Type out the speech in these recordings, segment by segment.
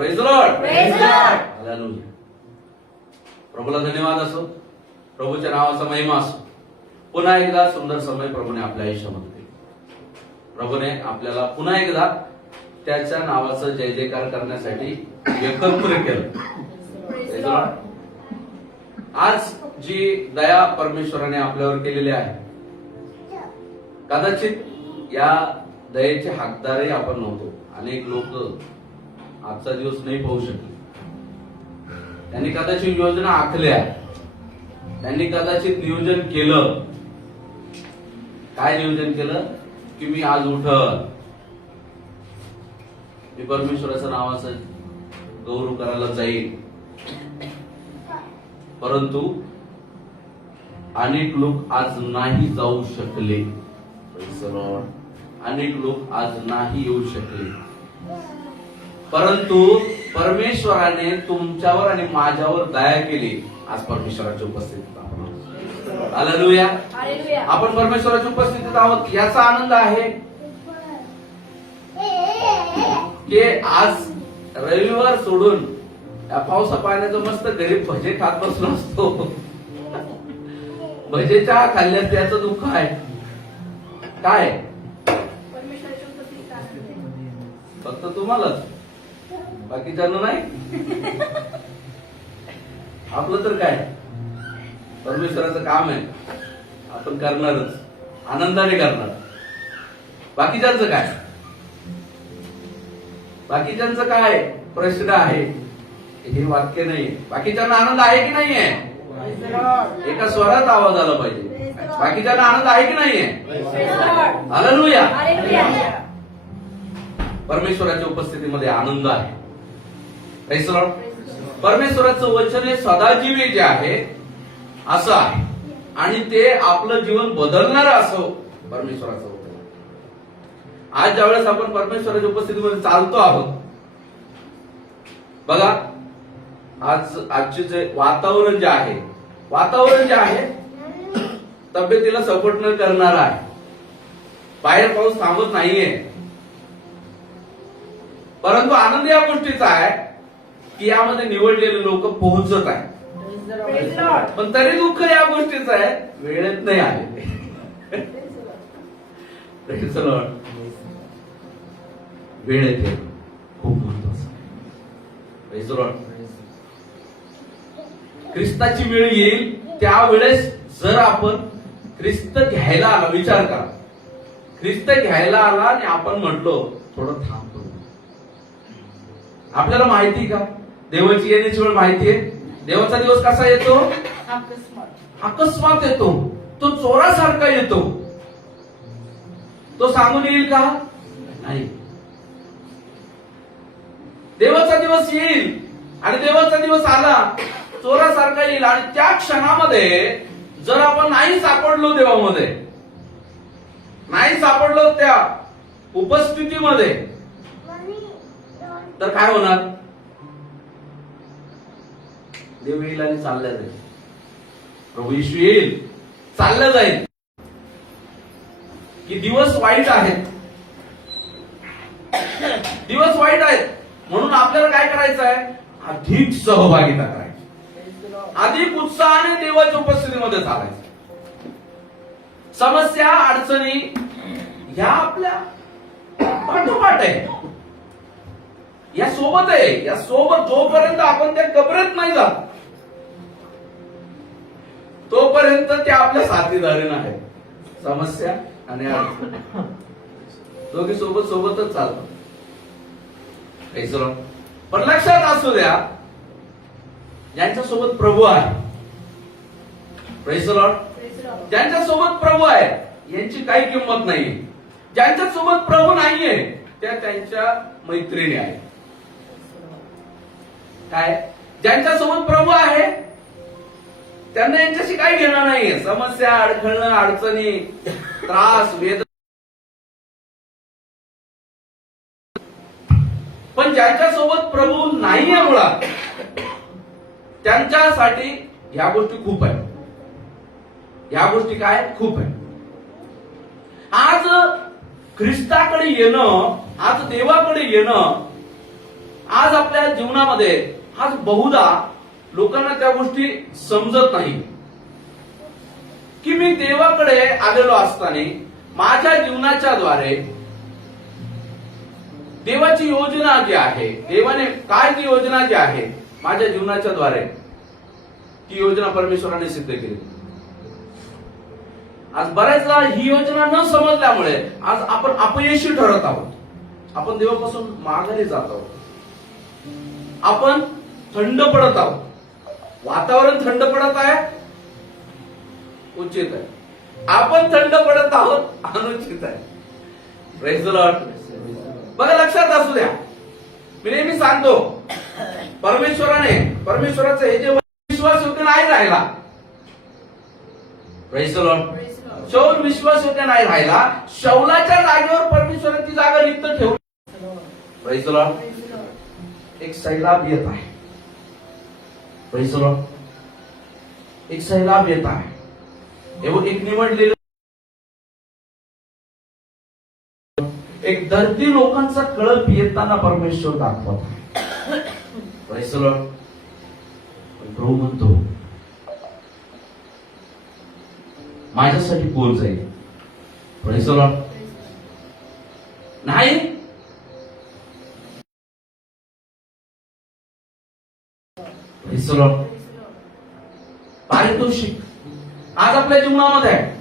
Praise the Lord, praise the Lord, hallelujah. प्रभूला धन्यवाद असो, प्रभूच्या नावाचा महिमा असो. पुन्हा एकदा सुंदर समय प्रभूने आपल्या आयुष्यामध्ये दिला. प्रभूने आपल्याला पुन्हा एकदा त्याच्या नावाचं जय जयकार करण्यासाठी एकत्र केलं. Praise the Lord. आज जी दया परमेश्वराने आपल्यावर केलेली आहे, कदाचित या दयेचे हकदारही आपण नव्हतो. अनेक लोक आजचा दिवस नाही पाहू शकले. त्यांनी कदाचित योजना आखल्या, त्यांनी कदाचित नियोजन केलं. काय नियोजन केलं? की मी आज उठल, मी परमेश्वराच्या नावाचं गौरव करायला जाईल. परंतु अनेक लोक आज नाही जाऊ शकले. अनेक लोक आज नाही येऊ शकले. परंतु परमेश्वराने तुमच्यावर आणि माझ्यावर दया केली. आज परमेश्वराच्या उपस्थितीत आहोत. हालेलुया. आपण परमेश्वराच्या उपस्थितीत आहोत याचा आनंद आहे की आज रविवार सोडून या पावसा पाण्याचं मस्त गरीब भजे खात बसलो असतो. भजेच्या खाल्ल्यास त्याचं दुःख आहे काय? फक्त तुम्हालाच, बाकीच्यांना नाही. आपलं तर काय, परमेश्वराचं काम आहे, आपण करणारच, आनंदाने करणार. बाकीच्यांचं काय? बाकीच्यांचं काय प्रश्न आहे हे वाक्य नाही. बाकीच्यांना आनंद आहे की नाहीये? एका स्वरात आवाज आला पाहिजे. बाकीच्यांना आनंद आहे की नाहीये? हालेलुया. परमेश्वराच्या उपस्थितीमध्ये आनंद आहे. Praise the Lord. परमेश्वराचं वचन हे सदाजीवी जे आहे असं आहे आणि ते आपलं जीवन बदलणार असो परमेश्वराचं वचन. आज ज्यावेळेस आपण परमेश्वराच्या उपस्थितीमध्ये चालतो आहोत, बघा आजचे जे वातावरण जे आहे तब्येतीला सपोर्ट न करणार आहे. बाहेर पाऊस थांबत नाहीये. परंतु आनंद या गोष्टीचा आहे की यामध्ये निवडलेले लोक पोहोचत आहेत. पण तरी दुःख या गोष्टीचं आहे, वेळेत नाही आले. Praise the Lord. वेळ येते खूप महत्वाचं. Praise the Lord. ख्रिस्ताची वेळ येईल त्यावेळेस जर आपण ख्रिस्त घ्यायला आला, विचार करा, ख्रिस्त घ्यायला आला आणि आपण म्हटलो थोडं थांबतो. आपल्याला माहिती का देवाची येण्याची वेळ माहिती आहे? देवाचा दिवस कसा येतो? अकस्मात येतो. तो चोरासारखा येतो. तो सांगून येईल का? नाही. देवाचा दिवस येईल आणि देवाचा दिवस आला चोरासारखा येईल आणि त्या क्षणामध्ये जर आपण नाही सापडलो देवामध्ये, नाही सापडलो त्या उपस्थितीमध्ये, तर काय होणार? देव येईल आणि चालल्या जाईल. प्रभू येशू येईल, चाललं जाईल. की दिवस वाईट आहेत, दिवस वाईट आहेत. म्हणून आपल्याला काय करायचं आहे? अधिक सहभागिता करायची, अधिक उत्साहाने देवाच्या उपस्थितीमध्ये चालायचं. समस्या अडचणी ह्या आपल्या पाठोपाठ आहे, या सोबत आहे. या सोबत जोपर्यंत आपण त्या कबरेत नाही जात तोपर्यंत त्या आपल्या साथीदारीनं आहे. समस्या आणि अडचण दोघी सोबतच चालतात. पण लक्षात असू द्या, ज्यांच्या सोबत प्रभू आहे, प्रेज द लॉर्ड, ज्यांच्या सोबत प्रभू आहे यांची काही किंमत नाहीये. ज्यांच्या सोबत प्रभू नाहीये त्या त्यांच्या मैत्रिणी आहेत. काय? ज्यांच्या सोबत प्रभू आहे त्यांना यांच्याशी काही घेणं नाहीये. समस्या, अडखळणं, अडचणी, त्रास, वेदना. पण ज्यांच्या सोबत प्रभू नाहीये मुळात त्यांच्यासाठी ह्या गोष्टी खूप आहेत. ह्या गोष्टी काय? खूप आहे. आज ख्रिस्ताकडे येणं, आज देवाकडे येणं आज आपल्या जीवनामध्ये आज बहुधा लोकांना त्या गोष्टी समजत नाही की मी देवाकडे आलेलो असताना माझ्या जीवनाच्या द्वारे देवाची योजना जी आहे, देवाने काय ती योजना जी आहे माझ्या जीवनाच्या द्वारे, ती योजना परमेश्वराने सिद्ध केली. आज बऱ्याचदा ही योजना न समजल्यामुळे आज आपण अपयशी ठरत आहोत. आपण देवापासून माघारी जात आहोत. आपण थंड पडत आहोत. वातावरण थंड पडत आहे, उचित आहे. आपण थंड पडत आहोत, अनुचित आहे. Praise the Lord. बघा, लक्षात असू द्या, मी नेहमी सांगतो, परमेश्वराचा हे जे विश्वास योग्य नाही राहिला, प्रेज द लॉर्ड, शौल विश्वास योग्य नाही राहिला, शौलाच्या जागेवर परमेश्वराने ती जागा रिक्त ठेवली. Praise the Lord. एक सैलाब येत आहे. Praise the Lord. एक सैलाब येत आहे. एक निवडलेलं, एक दर्दी लोकांचा कळप येताना परमेश्वर दाखवत आहे. Praise the Lord. प्रभू म्हणतो, माझ्यासाठी कोण जाईल? Praise the Lord. नाही, प्रेज द लॉर्ड. पारितोषिक आज आपल्या जीवनामध्ये आहे.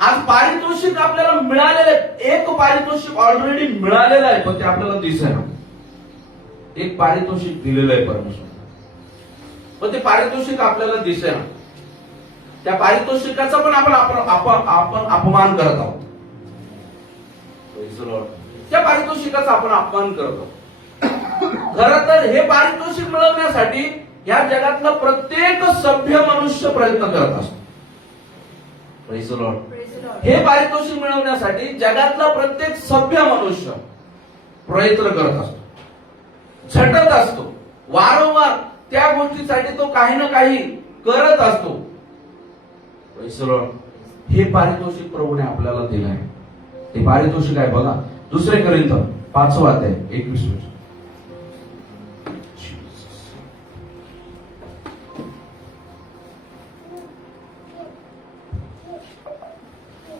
आज पारितोषिक आपल्याला मिळालेलं आहे. एक पारितोषिक ऑलरेडी मिळालेलं आहे, पण ते आपल्याला दिसेना. एक पारितोषिक दिलेलं आहे परमेश्वर, पण ते पारितोषिक आपल्याला दिसेना. त्या पारितोषिकाचा पण आपण अपमान करत आहोत. त्या पारितोषिकाचा आपण अपमान करत आहोत. खरं तर हे पारितोषिक मिळवण्यासाठी या जगातला प्रत्येक सभ्य मनुष्य प्रयत्न करत असतो. Praise the Lord. हे पारितोषिक मिळवण्यासाठी जगातला प्रत्येक सभ्य मनुष्य प्रयत्न करत असतो, झटत असतो. वारंवार त्या गोष्टीसाठी तो काही ना काही करत असतो. Praise the Lord. हे पारितोषिक प्रभूने आपल्याला दिलं आहे. ते पारितोषिक आहे बघा, 2 कोरिंथ 5 अध्याय 21 वचन.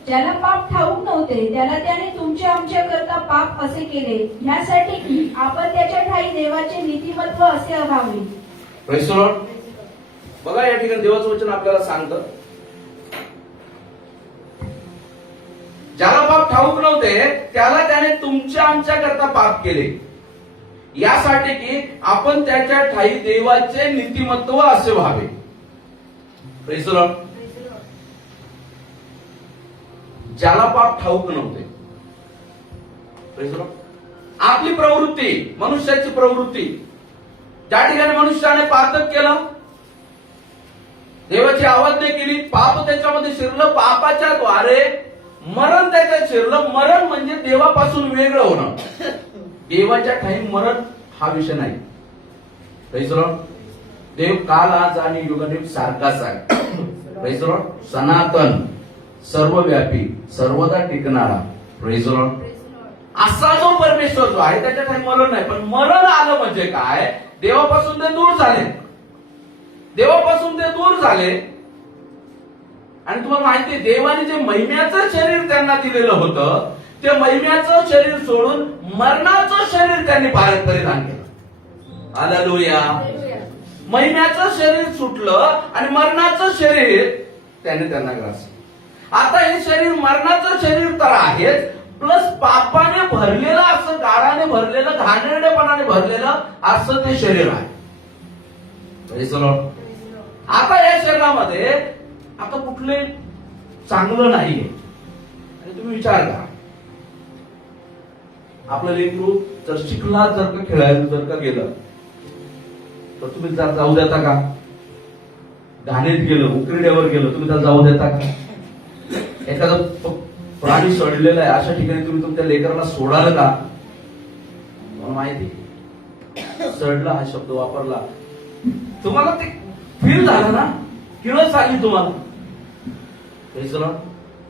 ज्याला पाप ठाऊक नव्हते त्याला त्याने तुमच्या आमच्या करता पाप असे केले, ह्यासाठी की आपण त्याच्या ठाई देवाचे नीतिमत्व असे अभावे. Praise the Lord. बघा, या ठिकाणी देवाचं वचन आपल्याला सांगतं, ज्याला पाप ठाऊक नव्हते त्याला त्याने तुमच्या आमच्या करता पाप केले, यासाठी की आपण त्याच्या ठाई देवाचे नीतिमत्व असे व्हावे. Praise the Lord. ज्याला पाप ठाऊक नव्हते. Praise the Lord. आपली प्रवृत्ती, मनुष्याची प्रवृत्ती, ज्या ठिकाणी मनुष्याने पातक केलं, देवाची अवज्ञा केली, पाप त्याच्यामध्ये शिरलं, पापाच्या द्वारे मरण त्याच्यात शिरलं. मरण म्हणजे देवापासून वेगळं होणं. देवाच्या ठाई मरण हा विषय नाही. Praise the Lord. देव काल, आज आणि युगाने सारखाच आहे. Praise the Lord. सनातन, सर्वव्यापी, सर्वदा टिकणारा. Praise the Lord. असा जो परमेश्वर जो आहे त्याच्या ठाई मरण नाही. पण मरण आलं म्हणजे काय? देवापासून ते दूर झाले. देवापासून ते दूर झाले. आणि तुम्हाला माहिती आहे, देवाने जे महिम्याचं शरीर त्यांना दिलेलं होतं, ते महिम्याचं शरीर सोडून मरणाचं शरीर त्यांनी परिधान केलं. हालेलुया. महिम्याचं शरीर सुटलं आणि मरणाचं शरीर त्याने त्यांना ग्रासलं. आता हे शरीर मरणाचं शरीर तर आहेच, प्लस पापाने भरलेलं, असं गाळाने भरलेलं, घाणेरडेपणाने भरलेलं असं ते शरीर आहे. Praise the Lord. आता या शरीरामध्ये आता कुठले चांगलं नाहीये. आणि तुम्ही विचार करा, आपलं लेकरू जर शिकला, जर का खेळायला जर का गेलं, तर तुम्ही त्याला जाऊ देता का? घाणीत गेलं, उकरड्यावर गेलं, तुम्ही त्याला जाऊ देता का? एखादा प्राणी सडलेला आहे अशा ठिकाणी तुम्ही तुमच्या लेकराला सोडाल का? मला माहिती, सडला हा शब्द वापरला, तुम्हाला ते फील झालं ना, किळस आली तुम्हाला.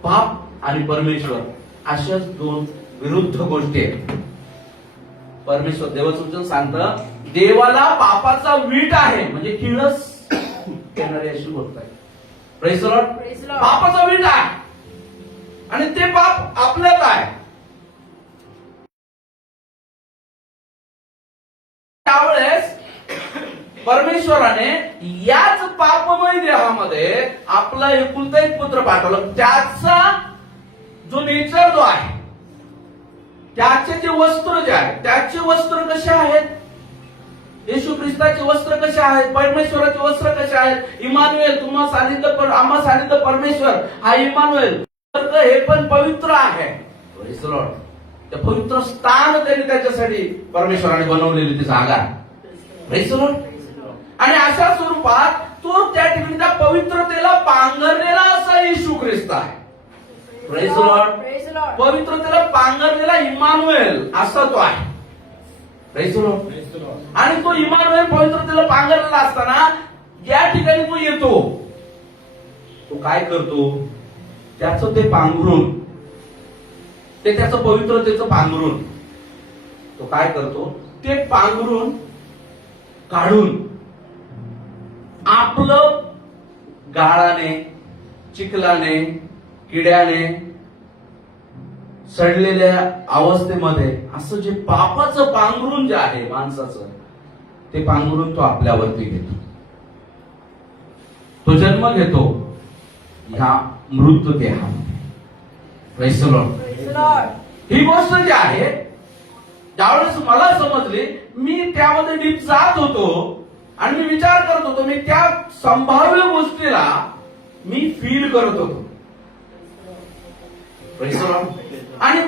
पाप आणि परमेश्वर अशाच दोन विरुद्ध गोष्टी आहेत. परमेश्वर देवाचं वचन सांगतं, देवाला पापाचा वीट आहे, म्हणजे किळस येणारी अशी गोष्ट आहे. Praise the Lord. Praise the Lord. पापाचा वीट आहे आणि ते पाप आपल्यात आहे. त्यावेळेस परमेश्वराने याच पापमय देहामध्ये आपला एकुलता एक पुत्र पाठवला. त्याचा जो नेचर जो आहे, त्याचे जे वस्त्र जे आहे, त्याचे वस्त्र कसे आहेत, येशू ख्रिस्ताचे वस्त्र कसे आहेत, परमेश्वराचे वस्त्र कसे आहेत. इमानुएल, तुम्हाला सांगितलं, आम्हा सांगितलं परमेश्वर हा इमानुएल, हे पण पवित्र आहे. Praise the Lord. त्या पवित्र स्थान त्यांनी त्याच्यासाठी परमेश्वराने बनवलेली ती जागा. Praise the Lord. आणि अशा स्वरूपात तो त्या ठिकाणी त्या पवित्रतेला पांघरलेला असा येशू ख्रिस्त आहे. Praise the Lord. Praise the Lord. पवित्रतेला पांघरलेला इमानुएल असा तो आहे. Praise the Lord. आणि तो इमानुएल पवित्रतेला पांघरलेला असताना या ठिकाणी तो येतो. तो काय करतो, त्याचं ते पांघरून, ते त्याचं पवित्रतेचं पांघरून तो काय करतो, ते पांघरून काढून आपलं गाळाने, चिखलाने, किड्याने, सडलेल्या अवस्थेमध्ये असं जे पापाचं पांघरून जे आहे माणसाचं, ते पांघरून तो आपल्यावरती घेतो. तो जन्म घेतो ह्या मृत देहामध्ये. Praise the Lord. Praise the Lord. ही गोष्ट जी आहे, ज्यावेळेस मला समजली, मी त्यामध्ये डीप जात होतो आणि मी विचार करत होतो, मी त्या संभाव्य गोष्टीला मी फील करत होतो. Praise the Lord. आणि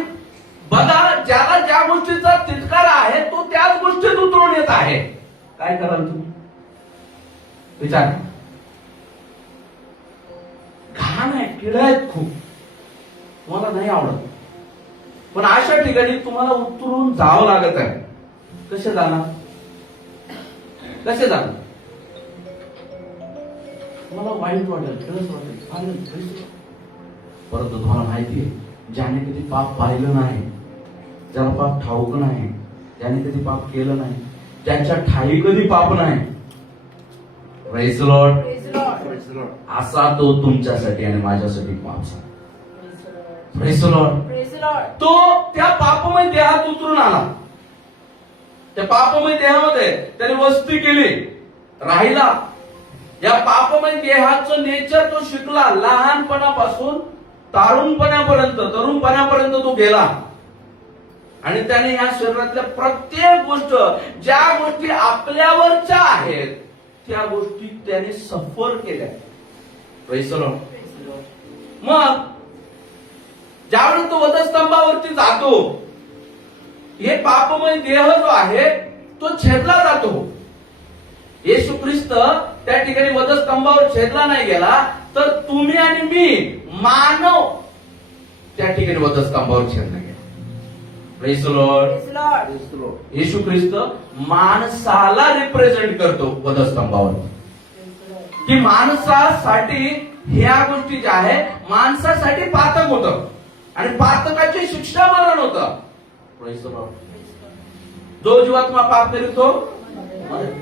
बघा, ज्याला ज्या गोष्टीचा तिटकारा आहे तो त्याच गोष्टीत उतरून येत आहे. काय कराल तुम्ही, विचार. घाण आहे, किडा आहेत खूप, तुम्हाला नाही आवडत, पण अशा ठिकाणी तुम्हाला उतरून जावं लागत आहे. कसे जाणार, कसे जाणार? तुम्हाला वाईट वाटेल, खरंच वाटेल, परंतु तुम्हाला माहिती आहे, ज्याने कधी पाप पाहिलं नाही, ज्याला पाप ठाऊक नाही, ज्याने कधी पाप केलं नाही, ज्याच्या ठाई कधी पाप नाही, Praise the Lord. Praise the Lord. असा तो तुमच्यासाठी आणि माझ्यासाठी पाप झाला. Praise the Lord. Praise the Lord. तो त्या पापमय देहात उतरून आला. त्या पापमय देहामध्ये त्याने वस्ती केली, राहिला. या पापमय देहाचं नेचर तो शिकला. लहानपणापासून तरुणपणापर्यंत तो गेला. आणि त्याने या शरीरातल्या प्रत्येक गोष्ट, ज्या गोष्टी आपल्यावरच्या आहेत, त्या गोष्टी त्याने सफर केल्या. Praise the Lord. मग ज्यावेळी तो वधस्तंभावरती जातो, हे पापमय देह जो आहे तो छेदला जातो. येशू ख्रिस्त त्या ठिकाणी वधस्तंभावर छेदला नाही गेला, तर तुम्ही आणि मी मानव त्या ठिकाणी वधस्तंभावर छेदला गेला. Praise the Lord. Praise the Lord. येशू ख्रिस्त माणसाला रिप्रेझेंट करतो वधस्तंभावर, की माणसासाठी ह्या गोष्टी ज्या आहे, माणसासाठी पातक होतं आणि पातकाची शिक्षा मरण होतं. Praise the Lord. जो जीवात्मा पाप करीत तो मरेल.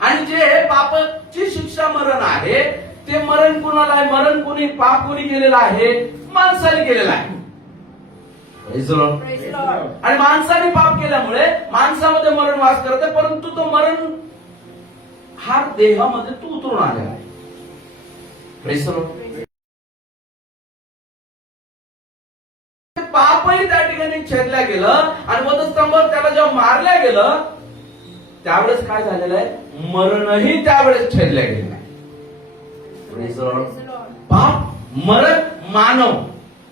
आणि जे पापाची शिक्षा मरण आहे, ते मरण कुणाला आहे, मरण कोणी, पाप कोणी केलेलं आहे, माणसाने केलेलं आहे. Praise the Lord. Praise the Lord. आणि माणसाने पाप केल्यामुळे माणसामध्ये मरण वास करते, परंतु तो मरण हा देहामध्ये तो उतरून आलेला आहे. Praise the Lord. पापही त्या ठिकाणी छेदल्या गेलं आणि वधस्तंभावर त्याला जेव्हा मारल्या गेलं, त्यावेळेस काय झालेलं आहे, मरणही त्यावेळेस छेदल्या गेलेलं आहे. Praise the Lord. Praise the Lord. पाप, मरण, मानव,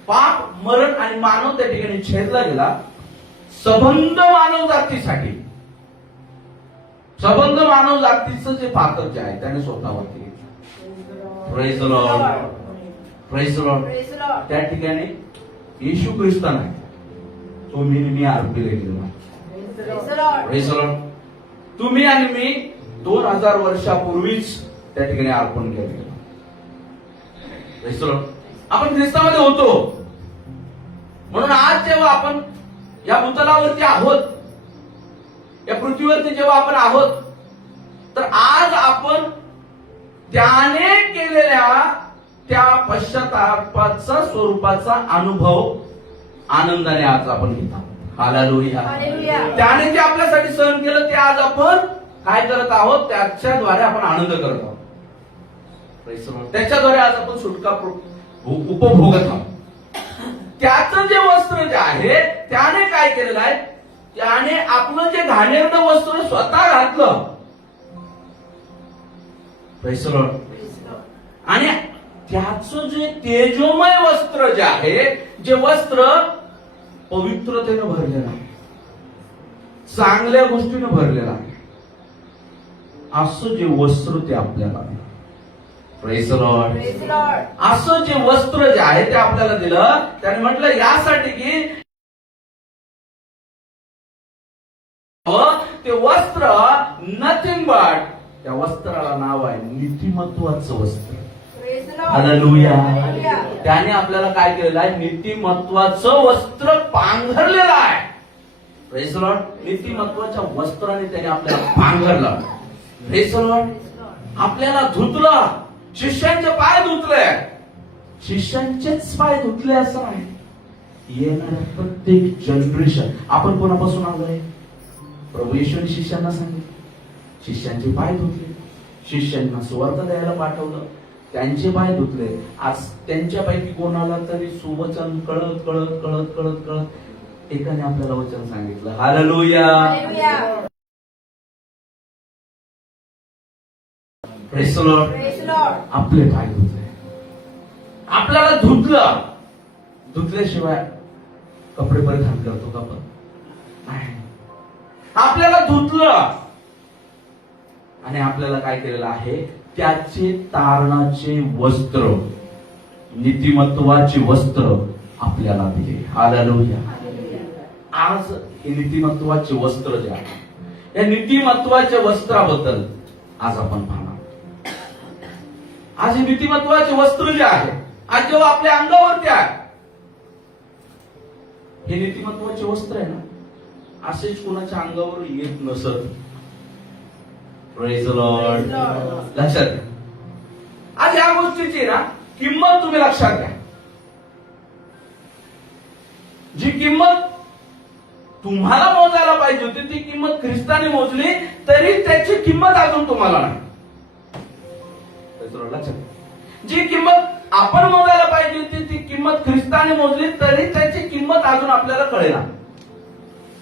पाप, मरण आणि मानव त्या ठिकाणी छेदला गेला. सबंध मानव जातीसाठी, सबंध मानव जातीचं जे पातक जे आहे त्याने स्वतःवरती घेतलं. Praise the Lord. Praise the Lord. Praise the Lord. त्या ठिकाणी येशू ख्रिस्त नाही, तो मी अर्पिले गेलो. Praise the Lord. Praise the Lord. तुम्ही आणि मी 2000 वर्षापूर्वीच त्या ठिकाणी अर्पण केलं गेलं. Praise the Lord. आपण ख्रिस्तामध्ये होतो, म्हणून आज जेव्हा आपण या भूतलावरती आहोत, या पृथ्वीवरती जेव्हा आपण आहोत, तर आज आपण त्याने केलेल्या त्या पश्चातापाचा स्वरूपाचा अनुभव आनंदाने आज आपण घेत आहोत. हालेलुया. हालेलुया. त्याने जे आपल्यासाठी सहन केलं ते आज आपण काय करत आहोत, त्याच्याद्वारे आपण आनंद करत आहोत. Praise the Lord. त्याच्याद्वारे आज आपण सुटका उपभोगत आहोत. त्याचं जे वस्त्र जे आहे त्याने काय केलेलं आहे, त्याने आपलं जे घाणेरडं वस्त्र स्वतः घातलं. Praise the Lord. आणि त्याचं जे तेजोमय वस्त्र जे आहे, जे वस्त्र पवित्रतेनं भरलेलं आहे, चांगल्या गोष्टीनं भरलेलं आहे, असं जे वस्त्र ते आपल्याला आहे. Praise the Lord. Praise the Lord. असं जे वस्त्र जे आहे ते आपल्याला दिलं. त्याने म्हटलं यासाठी की ते वस्त्र नथिंग बट, त्या वस्त्राला नाव आहे नीतिमत्वाचं वस्त्र. Praise the Lord. Hallelujah. Hallelujah. त्याने आपल्याला काय केलेलं आहे, नीतिमत्वाचं वस्त्र पांघरलेलं आहे. Praise the Lord. नीतिमत्वाच्या वस्त्राने त्याने आपल्याला पांघरलं. Praise the Lord. आपल्याला धुतलं. शिष्यांचे पाय धुतले. शिष्यांचेच पाय धुतले असं नाही, येणाऱ्या प्रत्येक जनरेशन. आपण कोणापासून आलोय? प्रभू येशूने शिष्यांना सांगितलं, शिष्यांचे पाय धुतले, शिष्यांना सुवार्ता द्यायला पाठवलं, त्यांचे पाय धुतले. आज त्यांच्यापैकी कोणाला तरी सुवचन कळत कळत कळत कळत कळत एकाने आपल्याला वचन सांगितलं. Hallelujah. Hallelujah. Praise the Lord. Praise the Lord. आपले पाय धुतले, आपल्याला धुतलं. धुतल्याशिवाय कपडे परिधान करतो का आपण? नाही. आपल्याला धुतलं आणि आपल्याला काय केलेलं आहे, त्याचे तारणाचे वस्त्र, नीतिमत्वाचे वस्त्र आपल्याला दिले. हालेलुया. आज हे नीतिमत्वाचे वस्त्र जे आहे, या नीतिमत्वाच्या वस्त्राबद्दल आज आपण पाहणार. आज हे नीतिमत्वाचे वस्त्र जे आहे, आज जेव्हा आपल्या अंगावरती आहे, हे नीतिमत्वाचे वस्त्र आहे ना, असेच कोणाच्या अंगावर येत नसत. Praise the Lord. Praise the Lord. लक्षात घ्या. आज या गोष्टीची ना किंमत तुम्ही लक्षात घ्या. जी किंमत तुम्हाला मोजायला पाहिजे होती, ती किंमत ख्रिस्ताने मोजली, तरी त्याची किंमत अजून तुम्हाला नाही. लक्षात घ्या. जी किंमत आपण मोजायला पाहिजे होती, ती किंमत ख्रिस्ताने मोजली, तरी त्याची किंमत अजून आपल्याला कळेना.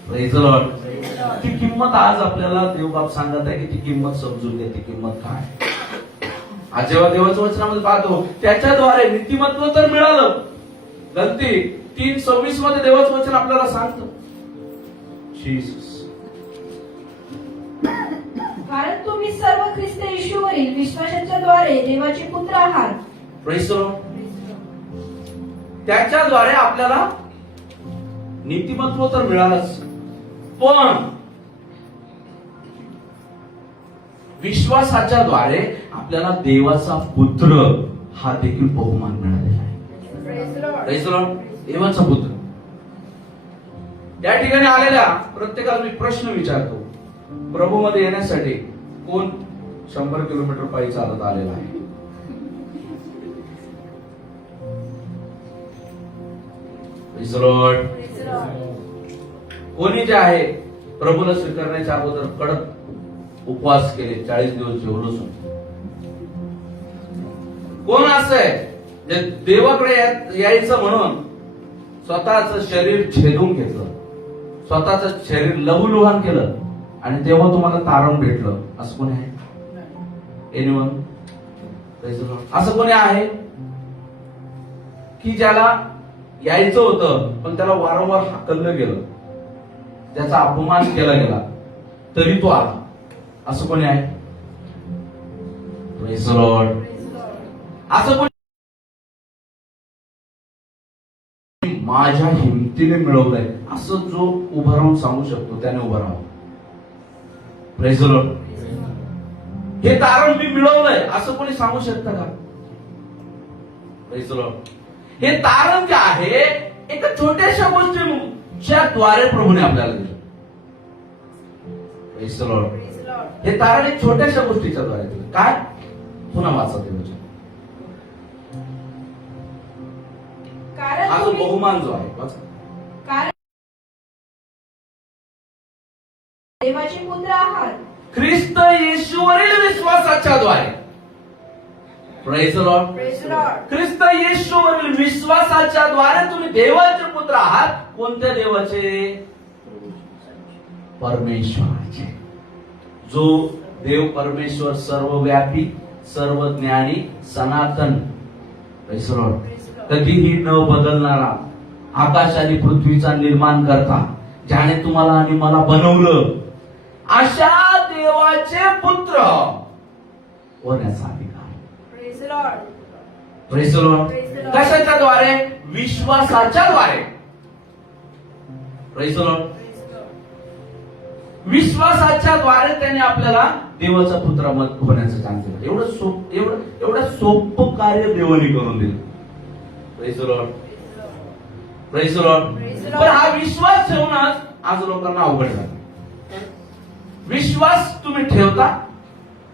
Praise the Lord. ती किंमत आज आपल्याला देवबाप सांगत आहे की ती किंमत समजून घ्या. ती किंमत काय? आज जेव्हा देवाच्या वचनामध्ये पाहतो, त्याच्याद्वारे नीतिमत्व तर मिळालं. गलती 3:26 मध्ये देवाचं वचन आपल्याला सांगतं, जीसस, कारण तुम्ही सर्व ख्रिस्त येशूवरील विश्वासाच्या द्वारे देवाचे पुत्र आहात. Praise the Lord. त्याच्याद्वारे आपल्याला नीतिमत्व तर मिळालंच, पण विश्वासाच्या द्वारे आपल्याला देवाचा पुत्र हा देखील बहुमान मिळालेला आहे. Praise the Lord. Praise the Lord. देवाचा पुत्र. या ठिकाणी आलेल्या प्रत्येकाला मी प्रश्न विचारतो, प्रभू मध्ये येण्यासाठी कोण 100 किलोमीटर पायी चालत आलेला आहे? Praise the Lord. Praise the Lord. कोणी जे आहे प्रभूला स्वीकारण्याच्या अगोदर कडक उपवास केले, 40 दिवस जेवलो नसून. कोण असं आहे जे देवाकडे यायचं म्हणून स्वतःच शरीर छेदून घेतलं, स्वतःच शरीर लहूलुहान केलं आणि तेव्हा तुम्हाला तारण भेटलं? असं कोणी आहे? एनिवन? असं कोणी आहे की ज्याला यायचं होतं पण त्याला वारंवार हाकललं गेलं, त्याचा अपमान केला गेला, तरी तो आला? असं कोणी आहे? Praise the Lord. असं कोणी माझ्या हिमतीने मिळवलंय असं जो उभं राहून सांगू शकतो त्याने उभं राहावं. Praise the Lord. हे तारण मी मिळवलंय असं कोणी सांगू शकतं का? Praise the Lord. हे तारण जे आहे एका छोट्याशा गोष्टीच्या द्वारे प्रभूने आपल्याला दिलं. Praise the Lord. Praise the Lord. हे तारण एक छोट्याशा गोष्टीच्या द्वारे दिलं. काय? पुन्हा वाचा ते वचन. कारण हा जो तुम्ही- बहुमान जो आहे वाचा. कारण देवाचे पुत्र आहात. ख्रिस्त येशूवरील विश्वासाच्या द्वारे. Praise the Lord. Praise the Lord. ख्रिस्त येशूवरील विश्वासाच्या द्वारे तुम्ही देवाचे पुत्र आहात. कोणत्या देवाचे? परमेश्वराचे. जो देव परमेश्वर सर्वव्यापी, सर्वज्ञानी, सनातन, Praise the Lord. कधीही न बदलणारा, आकाश आणि पृथ्वीचा निर्माण करता, ज्याने तुम्हाला आणि मला बनवलं, अशा देवाचे पुत्र होण्याचा अधिकार. Praise the Lord. Praise the Lord. Praise the Lord. कशाच्या द्वारे? विश्वासाच्या द्वारे. Praise the Lord. Praise the Lord. विश्वासाच्या द्वारे त्याने आपल्याला देवाचा पुत्र होण्याचं चान्स दिलं. एवढं सोपं कार्य देवाने करून दिलं. Praise the Lord. Praise the Lord. Praise the Lord. पण हा विश्वास ठेवूनच आज लोकांना अवघड झालं. विश्वास तुम्ही ठेवता,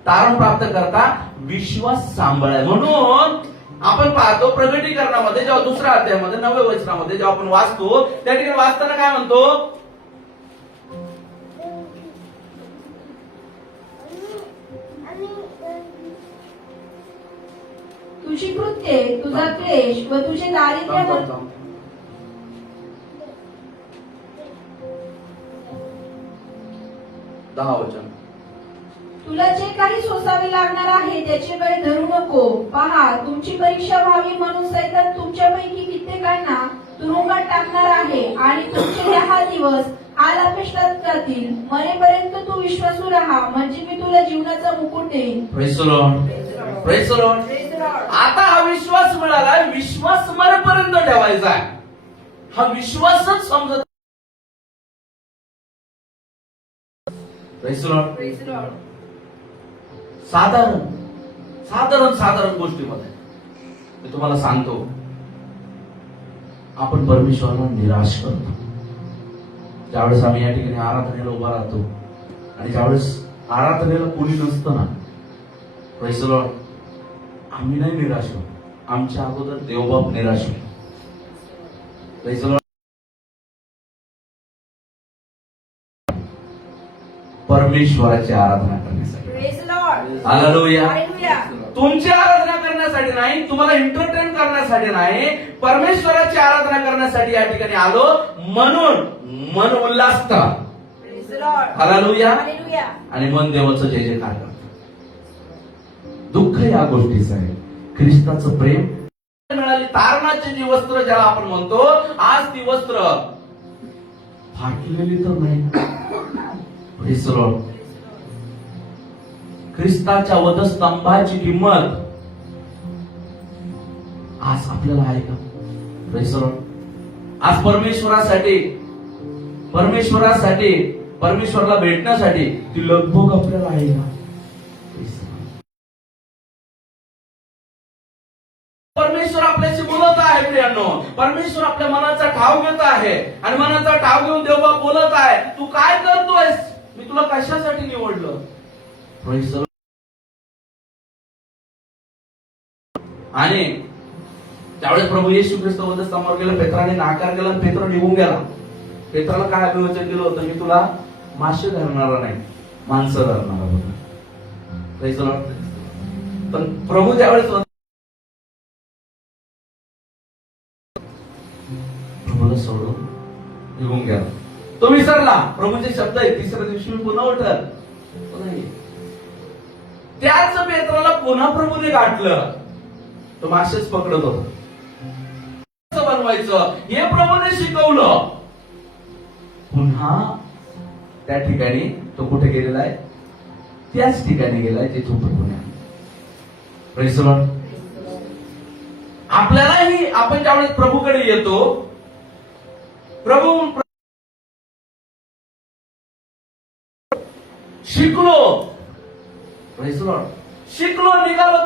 तारण प्राप्त करता, विश्वास सांभाळाय. म्हणून आपण पाहतो प्रगटीकरणामध्ये जेव्हा दुसऱ्या अध्यायामध्ये 9व्या वचनामध्ये जेव्हा आपण वाचतो, त्या ठिकाणी वाचताना काय म्हणतो? तुझी कृत्ये, तुझा क्लेश व तुझे दारिद्र्य थांब, थांब, थांब. 10 वचन. तुला जे काही सोसावे लागणार आहे त्याचे बळी धरू नको. पहा, तुमची परीक्षा व्हावी म्हणून सैतान तुमच्यापैकी कित्येकांना तुरुंगात टाकणार आहे आणि तुमचे 10 दिवस आलापेष्टात जातील. मरेपर्यंत तू विश्वासू राहा, म्हणजे मी तुला जीवनाचा मुकुट देईन. Praise the Lord. Praise the Lord. Praise the Lord. आता हा विश्वास मिळाला, विश्वास मरेपर्यंत ठेवायचा आहे. हा विश्वासच समजत. Praise the Lord. Praise the Lord. साधारण गोष्टीमध्ये मी तुम्हाला सांगतो, आपण परमेश्वराला निराश करतो. ज्यावेळेस आम्ही या ठिकाणी आराधनेला उभा राहतो आणि ज्यावेळेस आराधनेला कोणी नसतं ना, Praise the Lord, आम्ही नाही निराश होतो. आमच्या अगोदर देवबाप निराश होतो. Praise the Lord. परमेश्वराची आराधना करण्यासाठी. Praise the Lord. Hallelujah. Hallelujah. तुमची आराधना करण्यासाठी नाही, तुम्हाला एंटरटेन करण्यासाठी नाही, परमेश्वराची आराधना करण्यासाठी या ठिकाणी आलो. म्हणून मन उल्हासत. Praise the Lord. Hallelujah. Hallelujah. आणि मन देवाचं जय जयकार करतं. दुःख या गोष्टीचं आहे. ख्रिस्ताचं प्रेम मिळाली, तारणाची जी वस्त्र ज्याला आपण म्हणतो, आज ती वस्त्र फाटलेली तर नाही. Praise the Lord. ख्रिस्ताच्या वधस्तंभाची किंमत आज आपल्याला आहे का? Praise the Lord. आज परमेश्वराला भेटण्यासाठी ती लगबग आपल्याला आहे का? Praise the Lord. परमेश्वर आपल्याशी बोलत आहे प्रियांनो. परमेश्वर आपल्या मनाचा ठाव घेत आहे आणि मनाचा ठाव घेऊन देवा बोलत आहे, तू काय करतोयस? मी तुला कशासाठी निवडलं? Praise the Lord. आणि त्यावेळेस प्रभू येशू ख्रिस्त वधस्तंभावर गेला, पेत्राने नाकार केला, पेत्र निघून गेला. पेत्राला काय अभिवचन केलं होतं? मी तुला मासे धरणारा नाही, माणसं धरणारा होता. Praise the Lord. पण प्रभू त्यावेळेस प्रभूला सोडून निघून गेला. तो विसरला. प्रभूचे शब्द आहेत, तिसऱ्या दिवशी मी पुन्हा उठल. त्याच पेत्राला पुन्हा प्रभूने गाठलं. तो मासेच पकडत होता. कसं बनवायचं हे प्रभूने शिकवलं. पुन्हा त्या ठिकाणी तो कुठे गेलेला आहे? त्याच ठिकाणी गेलाय जिथून प्रभूने. Praise the Lord. आपल्यालाही आपण ज्यावेळेस प्रभूकडे येतो, प्रभू शिकलो. Praise the Lord. शिकलो, निघालो.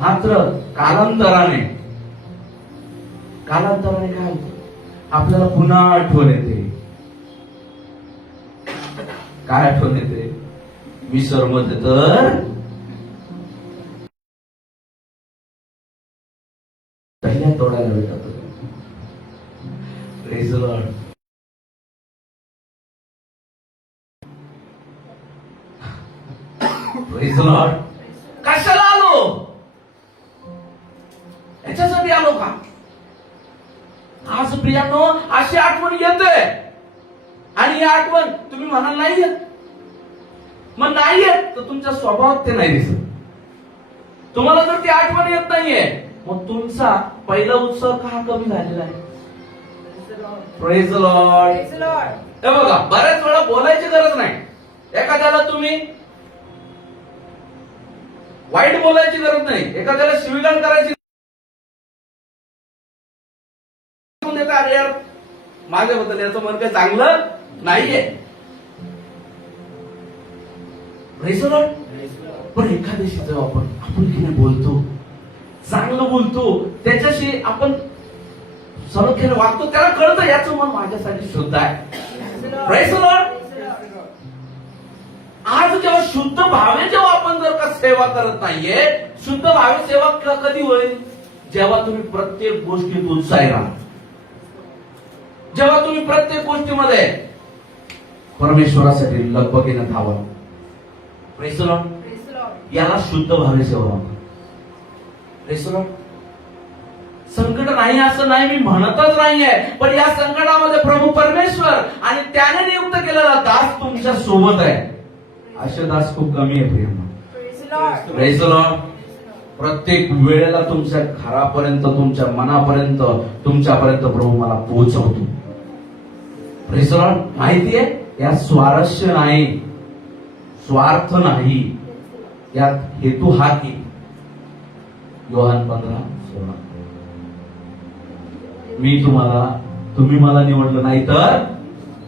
मात्र कालांतराने काय होतं? आपल्याला पुन्हा आठवण येते. काय आठवण येते? विसरमध्ये तर पहिल्या तोडायला भेटत. Praise the Lord. Praise the Lord. कशाला आलो? याच्यासाठी आलो का? आज प्रियांनो अशी आठवण येते आणि ही आठवण तुम्ही म्हणाल नाही येत. मग नाही येत तर तुमच्या स्वभावात ते नाही दिसत. तुम्हाला जर ती आठवण येत नाहीये मग तुमचा पहिला उत्सव का कमी झालेला आहे? Praise the Lord. हे बघा, बऱ्याच वेळा बोलायची गरज नाही. एखाद्याला तुम्ही वाईट बोलायची गरज नाही. एखाद्याला शिवीगाळ करायची. अरे यार, माझ्याबद्दल याचं मन काही चांगलं नाहीये. Praise the Lord. पण एखाद्याशी जेव्हा आपण आपुलकीने बोलतो, चांगलं बोलतो, त्याच्याशी आपण सलोख्याने वागतो, त्याला कळतं याचं मन माझ्यासाठी शुद्ध आहे. Praise the Lord. आज जेव्हा शुद्ध भावे जेव्हा आपण जर का सेवा करत नाहीये, शुद्ध भावे सेवा कधी होईल? जेव्हा तुम्ही प्रत्येक गोष्टीत उत्साही राहा, जेव्हा तुम्ही प्रत्येक गोष्टीमध्ये परमेश्वरासाठी लगबगीने धावा. Praise the Lord. याला शुद्ध भावे सेवा म्हणतात. Praise the Lord. संकट नाही असं नाही, मी म्हणतच नाहीये, पण या संकटामध्ये प्रभू परमेश्वर आणि त्याने नियुक्त केलेला दास तुमच्या सोबत आहे. असे दास खूप कमी आहे प्रियांनो. Praise the Lord. प्रत्येक वेळेला तुमच्या घरापर्यंत, तुमच्या मनापर्यंत, तुमच्यापर्यंत प्रभू मला पोहोचवतो. Praise the Lord. माहितीये, या स्वारस्य नाही, स्वार्थ नाही, यात हेतू हा की योहान 15:16 तुम्ही मला निवडलं नाही तर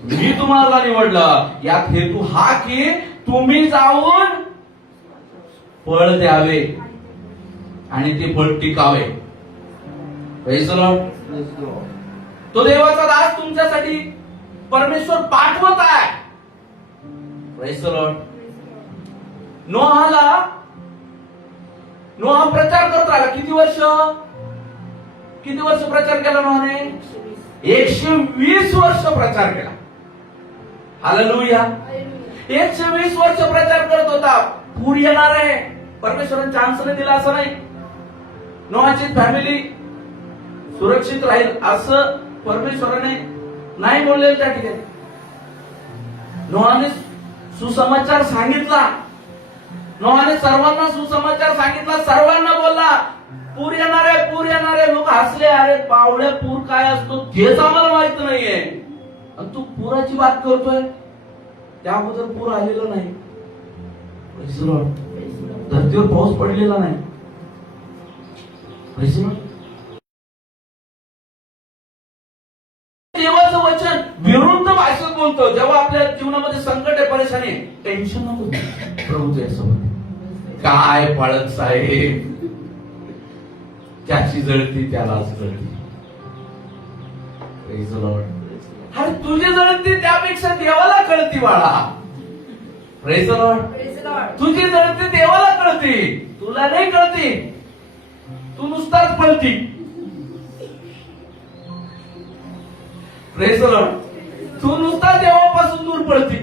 मी तुम्हाला निवडलं. यात हेतू हा की तुम्ही जाऊन फळ द्यावे आणि ते फळ टिकावे. Praise the Lord. तो देवाचा दास तुमच्यासाठी परमेश्वर पाठवत आहे. Praise the Lord. नोहा प्रचार करत राहिला. किती वर्ष प्रचार केला नोहाने? 120 वर्ष प्रचार केला. हालेलुया. 120 वर्ष प्रचार करत होता. पूर येणार आहे, परमेश्वराने चान्स नाही दिला असं नाही. नोहाची फॅमिली सुरक्षित राहील असं परमेश्वराने नाही बोललेलं त्या ठिकाणी. नोहाने सुसमाचार सांगितला. नोहाने सर्वांना सुसमाचार सांगितला, सर्वांना बोलला पूर येणार आहे, पूर येणार आहे. लोक हसले, अरे पावड्या पूर काय असतो तेच आम्हाला माहित नाहीये आणि तू पुराची बात करतोय. त्या अगोदर पूर आलेला नाही. Praise the Lord. धरतीवर पाऊस पडलेला नाही. Praise the Lord. देवाचं वचन विरुद्ध भाषेत बोलतो. जेव्हा आपल्या जीवनामध्ये संकट आहे, परेशानी आहे, टेन्शन नको. प्रभू तुझ्यासोबत काय पाळत साहेब, ज्याची जळती त्यालाच जळती. Praise the Lord. अरे तुझी जळती त्यापेक्षा देवाला कळती बाळा. Praise the Lord. तुझी जळती देवाला कळती, तुला नाही कळती. तू नुसताच पळती. Praise the Lord. तू नुसता देवापासून दूर पळती.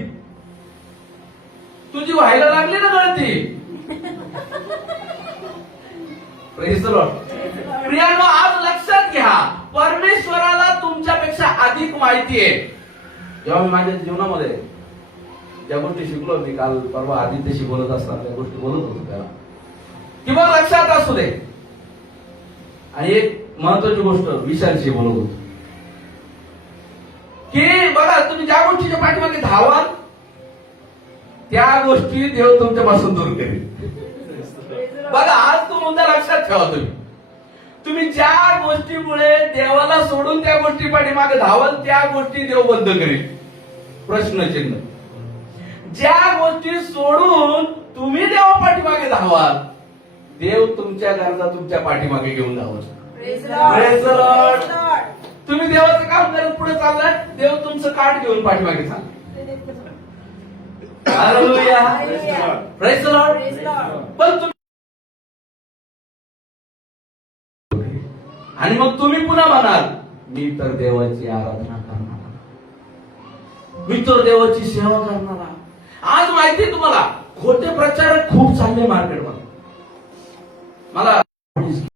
तुझी व्हायला लागली ना गळती. Praise the Lord. प्रियांनो, आज लक्षात घ्या, परमेश्वराला तुमच्यापेक्षा अधिक माहिती आहे. जेव्हा मी माझ्या जीवनामध्ये ज्या गोष्टी शिकलो, मी काल परवा आदित्यशी बोलत असताना त्या गोष्टी बोलत होतो त्याला, किंवा लक्षात असू दे. आणि एक महत्वाची गोष्ट विशालशी बोलत होतो की बघा, तुम्ही ज्या गोष्टीच्या पाठीमागे धावाल त्या गोष्टी देव तुमच्यापासून दूर करेल. बघा, आज तो मुद्दा लक्षात ठेवा. तुम्ही ज्या गोष्टीमुळे देवाला सोडून त्या गोष्टी पाठीमागे धावाल त्या गोष्टी देव बंद करेल. प्रश्नचिन्ह. ज्या गोष्टी सोडून तुम्ही देवा पाठीमागे धावाल देव तुमच्या गरजा तुमच्या पाठीमागे घेऊन धावल. Praise the Lord. तुम्ही देवाचं काम करत पुढे चाललाय, देव तुमचं काठ घेऊन पाठीमागे चाललाय. हालेलुया. Praise the Lord. पण तुम्ही आणि मग तुम्ही पुन्हा म्हणाल, मी तर देवाची आराधना करणार, मी तर देवाची सेवा करणार. आज माहितीये तुम्हाला, खोटे प्रचारक खूप चालले मार्केटमध्ये. मला